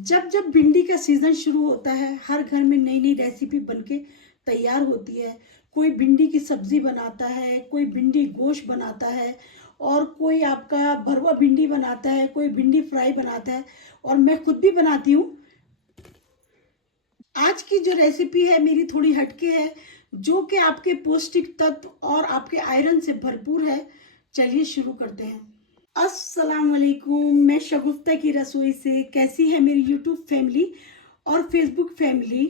जब जब भिंडी का सीज़न शुरू होता है, हर घर में नई नई रेसिपी बनके तैयार होती है। कोई भिंडी की सब्ज़ी बनाता है, कोई भिंडी गोश्त बनाता है और कोई आपका भरवा भिंडी बनाता है, कोई भिंडी फ्राई बनाता है और मैं खुद भी बनाती हूँ। आज की जो रेसिपी है मेरी थोड़ी हटके है, जो कि आपके पौष्टिक तत्व और आपके आयरन से भरपूर है। चलिए शुरू करते हैं। अस्सलाम वालेकुम, मैं शगुफ्ता की रसोई से। कैसी है मेरी यूट्यूब फैमिली और फेसबुक फैमिली।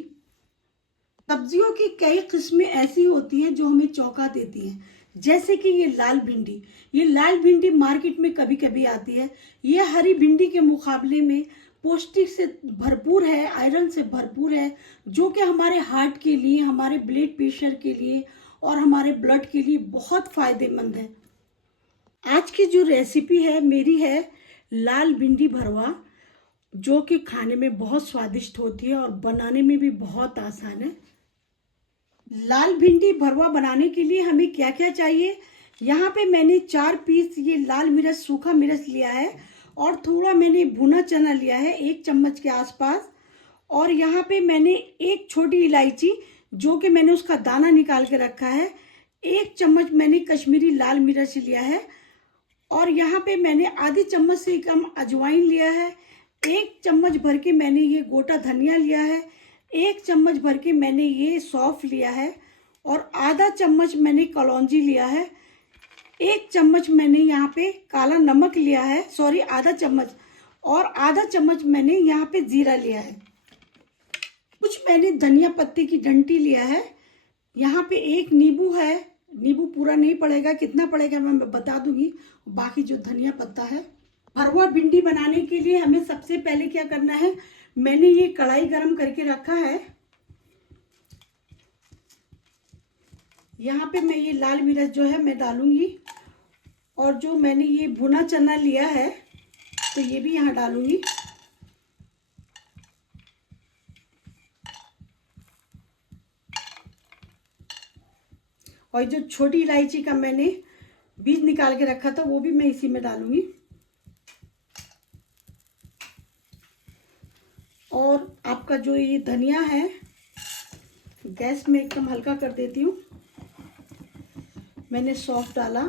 सब्जियों की कई किस्में ऐसी होती हैं जो हमें चौंका देती हैं, जैसे कि ये लाल भिंडी। ये लाल भिंडी मार्केट में कभी कभी आती है। ये हरी भिंडी के मुकाबले में पौष्टिक से भरपूर है, आयरन से भरपूर है, जो कि हमारे हार्ट के लिए, हमारे ब्लड प्रेशर के लिए और हमारे ब्लड के लिए बहुत फायदेमंद है। आज की जो रेसिपी है मेरी है लाल भिंडी भरवा, जो कि खाने में बहुत स्वादिष्ट होती है और बनाने में भी बहुत आसान है। लाल भिंडी भरवा बनाने के लिए हमें क्या क्या चाहिए। यहाँ पे मैंने 4 पीस ये लाल मिर्च, सूखा मिर्च लिया है और थोड़ा मैंने भुना चना लिया है 1 चम्मच के आसपास। और यहाँ पे मैंने एक छोटी इलायची, जो कि मैंने उसका दाना निकाल के रखा है। 1 चम्मच मैंने कश्मीरी लाल मिर्च लिया है और यहाँ पे मैंने आधी चम्मच से कम अजवाइन लिया है। 1 चम्मच भर के मैंने ये गोटा धनिया लिया है। 1 चम्मच भर के मैंने ये सौंफ लिया है और आधा चम्मच मैंने कलौंजी लिया है। 1 चम्मच मैंने यहाँ पे काला नमक लिया है, सॉरी आधा चम्मच, और आधा चम्मच मैंने यहाँ पे जीरा लिया है। कुछ मैंने धनिया पत्ते की डंटी लिया है। यहाँ पे 1 नींबू है। नींबू पूरा नहीं पड़ेगा, कितना पड़ेगा मैं बता दूंगी। बाकी जो धनिया पत्ता है। भरवा भिंडी बनाने के लिए हमें सबसे पहले क्या करना है, मैंने ये कढ़ाई गरम करके रखा है। यहाँ पे मैं ये लाल मिर्च जो है मैं डालूंगी और जो मैंने ये भुना चना लिया है तो ये भी यहाँ डालूंगी। और जो छोटी इलायची का मैंने बीज निकाल के रखा था वो भी मैं इसी में डालूंगी। और आपका जो ये धनिया है, गैस में एकदम हल्का कर देती हूँ। मैंने सौंफ डाला,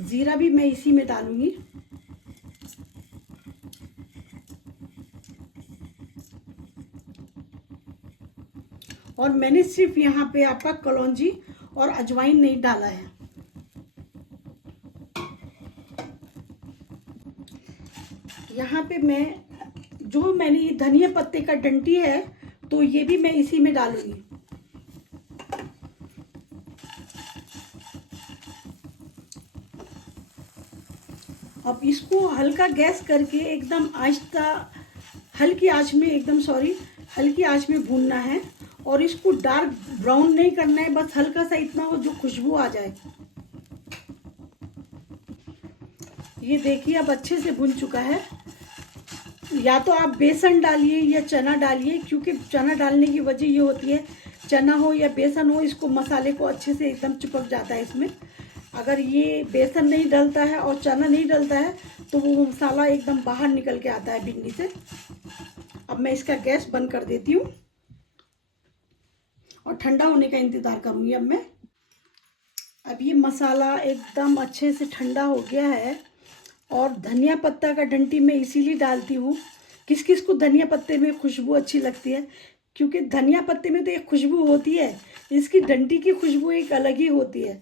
जीरा भी मैं इसी में डालूंगी। और मैंने सिर्फ यहाँ पे आपका कलौंजी और अजवाइन नहीं डाला है। यहाँ पे मैं जो मैंने ये धनिया पत्ते का डंटी है तो ये भी मैं इसी में डालूंगी। अब इसको हल्का गैस करके एकदम आहिस्ता, हल्की आंच में, हल्की आंच में भूनना है। और इसको डार्क ब्राउन नहीं करना है, बस हल्का सा इतना हो जो खुशबू आ जाए। ये देखिए अब अच्छे से भुन चुका है। या तो आप बेसन डालिए या चना डालिए, क्योंकि चना डालने की वजह ये होती है, चना हो या बेसन हो, इसको मसाले को अच्छे से एकदम चिपक जाता है इसमें। अगर ये बेसन नहीं डलता है और चना नहीं डलता है तो वो मसाला एकदम बाहर निकल के आता है भिंडी से। अब मैं इसका गैस बंद कर देती हूँ और ठंडा होने का इंतज़ार करूँगी। अब ये मसाला एकदम अच्छे से ठंडा हो गया है। और धनिया पत्ता का डंटी मैं इसीलिए डालती हूँ, किस किस को धनिया पत्ते में खुशबू अच्छी लगती है, क्योंकि धनिया पत्ते में तो एक खुशबू होती है, इसकी डंटी की खुशबू एक अलग ही होती है।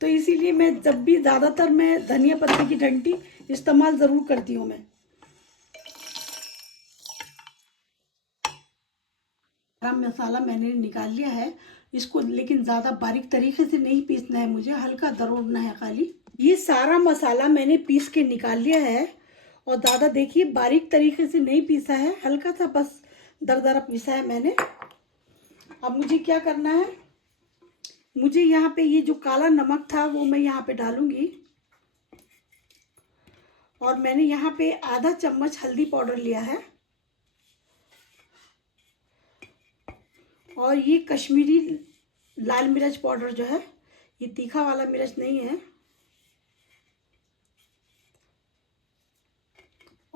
तो इसीलिए मैं जब भी, ज़्यादातर मैं धनिया पत्ते की डंटी इस्तेमाल ज़रूर करती हूँ। मैं गरम मसाला मैंने निकाल लिया है इसको, लेकिन ज़्यादा बारीक तरीके से नहीं पीसना है, मुझे हल्का दरोड़ना है खाली। ये सारा मसाला मैंने पीस के निकाल लिया है और ज़्यादा देखिए बारीक तरीके से नहीं पीसा है, हल्का सा बस दरदरा पीसा है मैंने। अब मुझे क्या करना है, मुझे यहाँ पे ये जो काला नमक था वो मैं यहाँ पे डालूंगी। और मैंने यहाँ पे आधा चम्मच हल्दी पाउडर लिया है और ये कश्मीरी लाल मिर्च पाउडर जो है, ये तीखा वाला मिर्च नहीं है,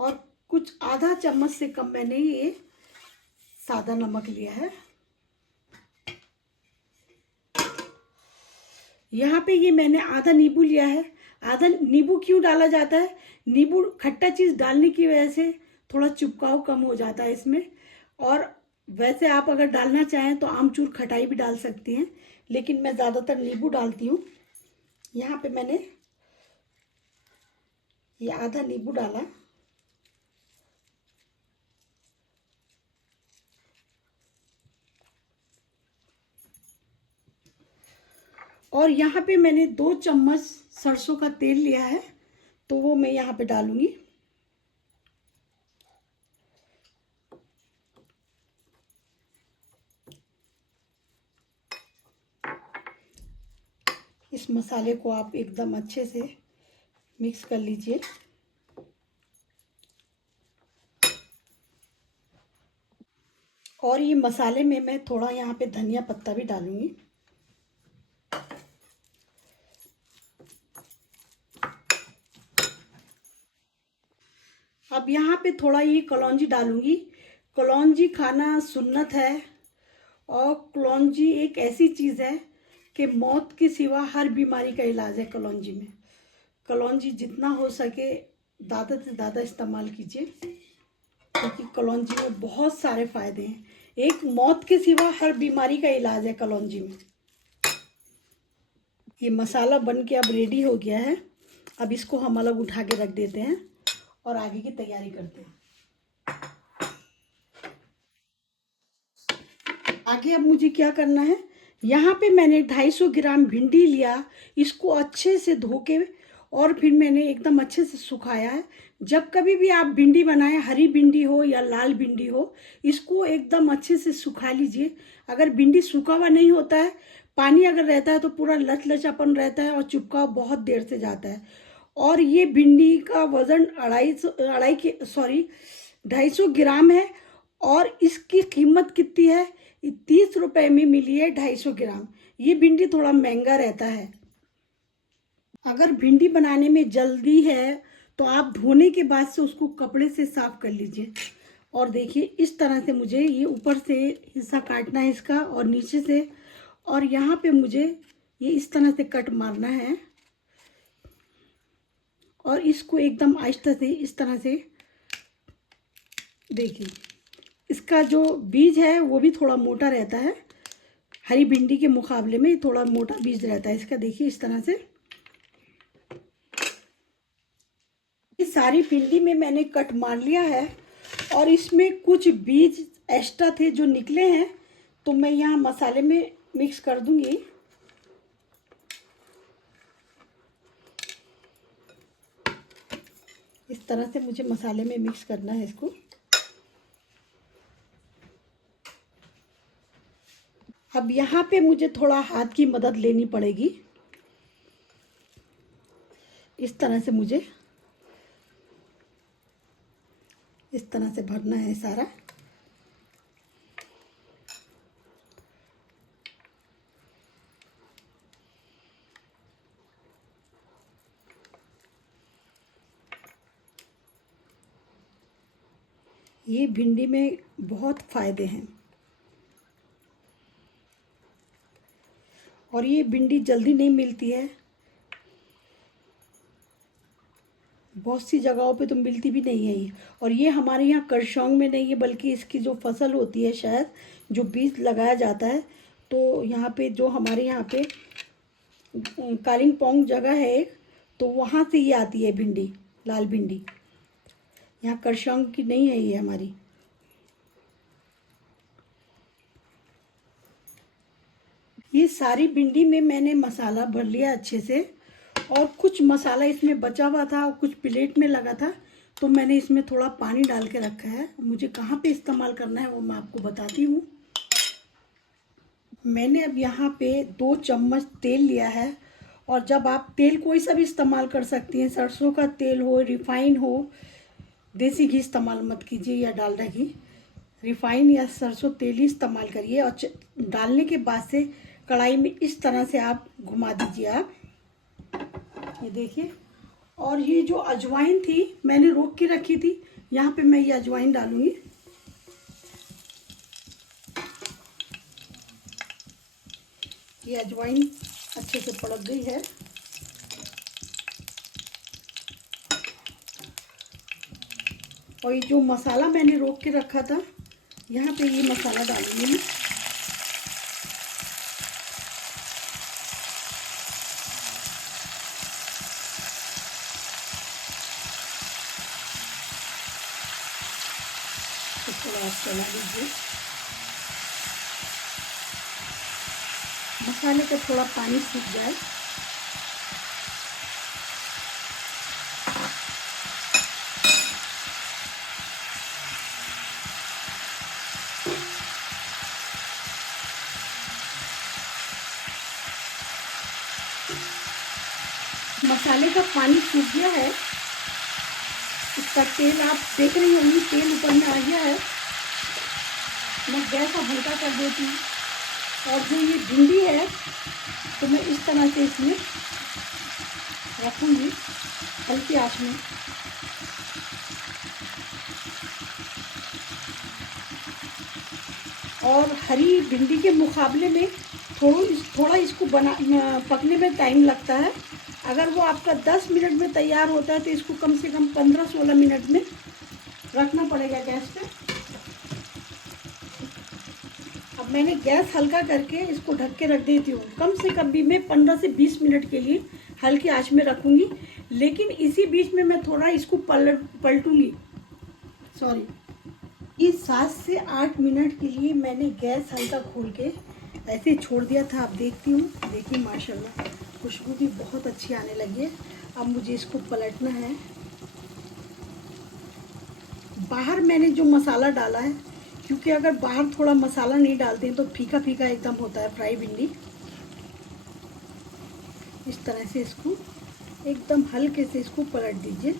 और कुछ आधा चम्मच से कम मैंने ये सादा नमक लिया है। यहाँ पे ये मैंने आधा नींबू लिया है। आधा नींबू क्यों डाला जाता है? नींबू खट्टा चीज़ डालने की वजह से थोड़ा चिपकाव कम हो जाता है इसमें। और वैसे आप अगर डालना चाहें तो आमचूर खटाई भी डाल सकती हैं, लेकिन मैं ज़्यादातर नींबू डालती हूँ। यहाँ पे मैंने ये आधा नींबू डाला। और यहाँ पे मैंने 2 चम्मच सरसों का तेल लिया है, तो वो मैं यहाँ पे डालूंगी। इस मसाले को आप एकदम अच्छे से मिक्स कर लीजिए। और ये मसाले में मैं थोड़ा यहाँ पे धनिया पत्ता भी डालूंगी। अब यहाँ पे थोड़ा ये कलौंजी डालूंगी। कलौंजी खाना सुन्नत है, और कलौंजी एक ऐसी चीज़ है कि मौत के सिवा हर बीमारी का इलाज है कलौंजी में। कलौंजी जितना हो सके ज़्यादा से ज़्यादा इस्तेमाल कीजिए, क्योंकि कलौंजी में बहुत सारे फ़ायदे हैं। एक मौत के सिवा हर बीमारी का इलाज है कलौंजी में। ये मसाला बन के अब रेडी हो गया है। अब इसको हम अलग उठा के रख देते हैं और आगे की तैयारी करते हैं। आगे अब मुझे क्या करना है, यहाँ पे मैंने 250 ग्राम भिंडी लिया। इसको अच्छे से धो के और फिर मैंने एकदम अच्छे से सुखाया है। जब कभी भी आप भिंडी बनाएं, हरी भिंडी हो या लाल भिंडी हो, इसको एकदम अच्छे से सुखा लीजिए। अगर भिंडी सूखा हुआ नहीं होता है, पानी अगर रहता है तो पूरा लचलचापन रहता है और चिपकाव बहुत देर से जाता है। और ये भिंडी का वज़न 250 ग्राम है। और इसकी कीमत कितनी है? 30 रुपये में मिली है 250 ग्राम। ये भिंडी थोड़ा महंगा रहता है। अगर भिंडी बनाने में जल्दी है तो आप धोने के बाद से उसको कपड़े से साफ कर लीजिए। और देखिए इस तरह से मुझे ये ऊपर से हिस्सा काटना है इसका, और नीचे से, और यहाँ पे मुझे ये इस तरह से कट मारना है। और इसको एकदम आहिस्ता से इस तरह से, देखिए इसका जो बीज है वो भी थोड़ा मोटा रहता है। हरी भिंडी के मुकाबले में थोड़ा मोटा बीज रहता है इसका। देखिए इस तरह से इस सारी भिंडी में मैंने कट मार लिया है। और इसमें कुछ बीज एक्स्ट्रा थे जो निकले हैं, तो मैं यहाँ मसाले में मिक्स कर दूंगी। इस तरह से मुझे मसाले में मिक्स करना है इसको। अब यहाँ पे मुझे थोड़ा हाथ की मदद लेनी पड़ेगी। इस तरह से मुझे इस तरह से भरना है सारा। ये भिंडी में बहुत फ़ायदे हैं, और ये भिंडी जल्दी नहीं मिलती है। बहुत सी जगहों पे तो मिलती भी नहीं है ये। और ये हमारे यहाँ करसोग में नहीं है, बल्कि इसकी जो फसल होती है, शायद जो बीज लगाया जाता है, तो यहाँ पे जो हमारे यहाँ पे कालिंपोंग जगह है एक, तो वहाँ से ये आती है भिंडी, लाल भिंडी। यहाँ करसोग की नहीं है ये हमारी। ये सारी भिंडी में मैंने मसाला भर लिया अच्छे से, और कुछ मसाला इसमें बचा हुआ था और कुछ प्लेट में लगा था, तो मैंने इसमें थोड़ा पानी डाल के रखा है। मुझे कहाँ पे इस्तेमाल करना है वो मैं आपको बताती हूँ। मैंने अब यहाँ पे 2 चम्मच तेल लिया है। और जब आप तेल कोई सा भी इस्तेमाल कर सकती हैं, सरसों का तेल हो, रिफाइन हो, देसी घी इस्तेमाल मत कीजिए या डालडा घी। रिफाइन या सरसों तेल ही इस्तेमाल करिए। और डालने के बाद से कढ़ाई में इस तरह से आप घुमा दीजिए आप, ये देखिए। और ये जो अजवाइन थी मैंने रोक के रखी थी, यहाँ पे मैं ये अजवाइन डालूंगी। ये अजवाइन अच्छे से पड़क गई है। और ये जो मसाला मैंने रोक के रखा था, यहाँ पे ये मसाला डालूंगी मैं। तो थोड़ा आप चला लीजिए। मसाले का थोड़ा पानी सूख जाए। मसाले का पानी सूख गया है। इसका तेल आप देख रही होंगी, तेल ऊपर में आ गया है। मैं गैस को हल्का कर देती हूँ। और जो ये भिंडी है तो मैं इस तरह से इसमें रखूँगी हल्की आंच में। और हरी भिंडी के मुकाबले में थोड़ा इसको पकने में टाइम लगता है। अगर वो आपका 10 मिनट में तैयार होता है तो इसको कम से कम 15-16 मिनट में रखना पड़ेगा गैस पे। अब मैंने गैस हल्का करके इसको ढक के रख देती हूँ। कम से कम भी मैं 15 से 20 मिनट के लिए हल्की आंच में रखूँगी। लेकिन इसी बीच में मैं थोड़ा इसको पलटूँगी। सॉरी, ये 7 से 8 मिनट के लिए मैंने गैस हल्का खोल के ऐसे छोड़ दिया था। आप देखती हूँ, देखिए माशाल्लाह खुशबू भी बहुत अच्छी आने लगी है। अब मुझे इसको पलटना है। बाहर मैंने जो मसाला डाला है, क्योंकि अगर बाहर थोड़ा मसाला नहीं डालते हैं तो फीका फीका एकदम होता है फ्राई भिंडी। इस तरह से इसको एकदम हल्के से इसको पलट दीजिए।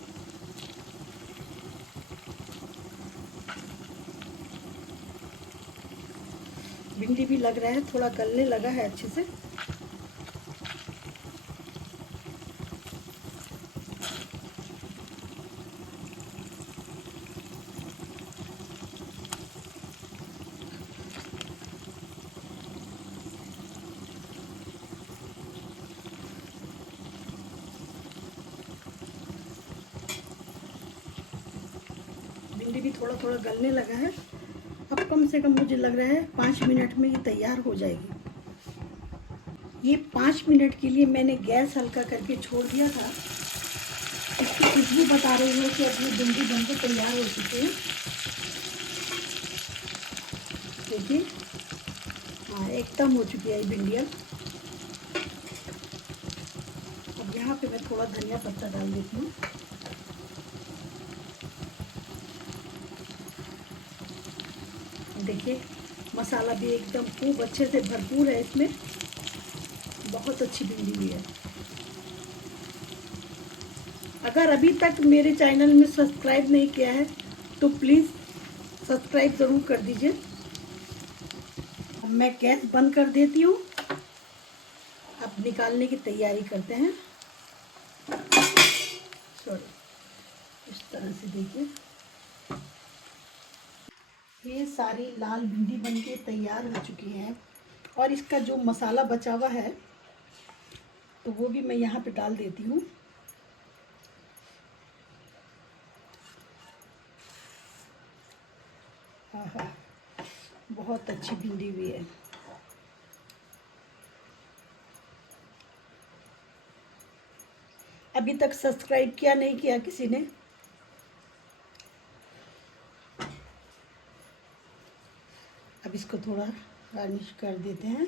भिंडी भी लग रहा है थोड़ा गलने लगा है अच्छे से। भिंडी भी थोड़ा थोड़ा गलने लगा है। अब कम से कम मुझे लग रहा है 5 मिनट में ये तैयार हो जाएगी। ये 5 मिनट के लिए मैंने गैस हल्का करके छोड़ दिया था। इसकी खुशबू बता रही है कि अब ये भिंडी बनकर तैयार हो चुकी है। देखिए, हाँ एकदम हो चुकी है ये भिंडी। अब यहाँ पे मैं थोड़ा धनिया पत्ता डाल देती हूँ। देखिए मसाला भी एकदम खूब अच्छे से भरपूर है इसमें। बहुत अच्छी भिंडी भी है। अगर अभी तक मेरे चैनल में सब्सक्राइब नहीं किया है तो प्लीज़ सब्सक्राइब ज़रूर कर दीजिए। अब मैं गैस बंद कर देती हूँ। अब निकालने की तैयारी करते हैं। सॉरी, इस तरह से देखिए ये सारी लाल भिंडी बनके तैयार हो चुकी है। और इसका जो मसाला बचा हुआ है तो वो भी मैं यहाँ पे डाल देती हूँ। हाँ, बहुत अच्छी भिंडी भी है। अभी तक सब्सक्राइब किया नहीं किया किसी ने? अब इसको थोड़ा गार्निश कर देते हैं।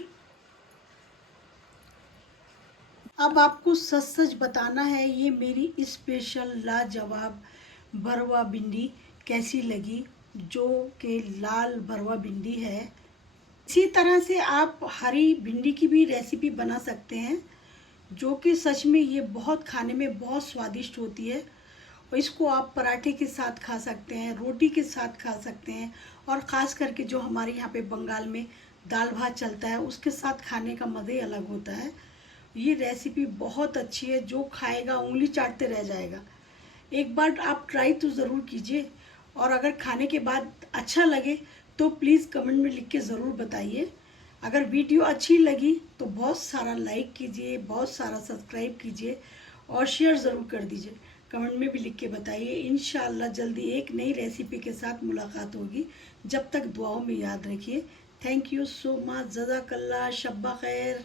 अब आपको सच सच बताना है, ये मेरी स्पेशल लाजवाब भरवा भिंडी कैसी लगी, जो कि लाल भरवा भिंडी है। इसी तरह से आप हरी भिंडी की भी रेसिपी बना सकते हैं, जो कि सच में ये बहुत खाने में बहुत स्वादिष्ट होती है। और इसको आप पराठे के साथ खा सकते हैं, रोटी के साथ खा सकते हैं। और ख़ास करके जो हमारे यहाँ पे बंगाल में दाल भात चलता है उसके साथ खाने का मज़ा ही अलग होता है। ये रेसिपी बहुत अच्छी है, जो खाएगा उंगली चाटते रह जाएगा। एक बार आप ट्राई तो ज़रूर कीजिए, और अगर खाने के बाद अच्छा लगे तो प्लीज़ कमेंट में लिख के ज़रूर बताइए। अगर वीडियो अच्छी लगी तो बहुत सारा लाइक कीजिए, बहुत सारा सब्सक्राइब कीजिए और शेयर ज़रूर कर दीजिए। कमेंट में भी लिख के बताइए। इंशाअल्लाह जल्दी एक नई रेसिपी के साथ मुलाकात होगी। जब तक दुआओं में याद रखिए। Thank you so much. जज़ाकल्लाह। शब्बा खैर।